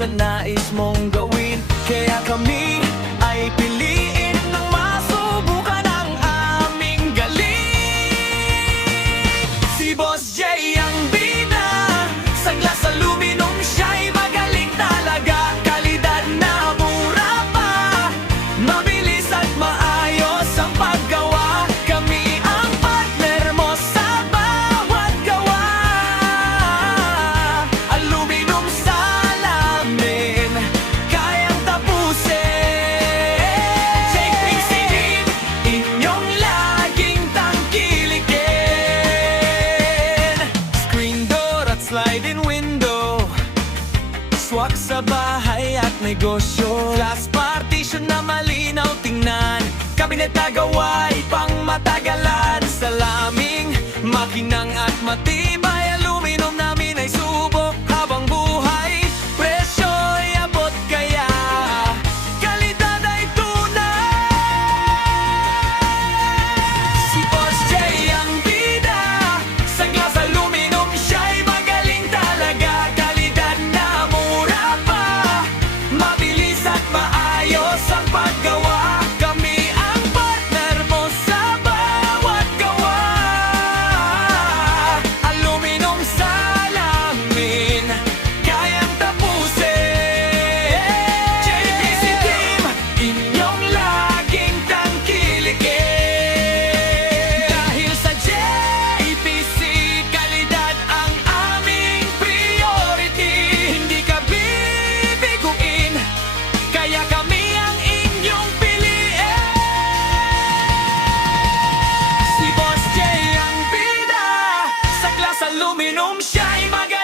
sa nais mong gawin. Kaya kami ay piliin ng masubukan ang aming galing. Si Boss J ang bida, saglas aluminum, siya'y magaling talaga. Kalidad na mura pa, mabilis at maayos ang paggawa. Kami ang partner mo sa bawat gawa. Aluminum salamin, kayang tapusin. JPC Team, inyong laging tangkilikin. Screen door at sliding window, swak sa bahay at negosyo. Glass partition na malinaw tingnan, kabinet na gaway pang matagalan. Salaming, makinang at matibay, aluminum namin ay subok habang buhay. Presyo'y abot kaya kalidad ay tunay. Si Boss J ang bida, sa glass aluminum, siya'y magaling talaga. Kalidad na mura pa, mabilis at maayos ang paggawa. Kami ang partner mo sa bawat gawa. Aluminum salamin, kayang tapusin. JPC Team, inyong laging tangkilikin. Dahil sa JPC, kalidad ang aming priority. Hindi ka bibiguin, kaya kami ang inyong piliin. Si Boss J ang bida, sa glass aluminum, siya'y magaling.